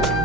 thank you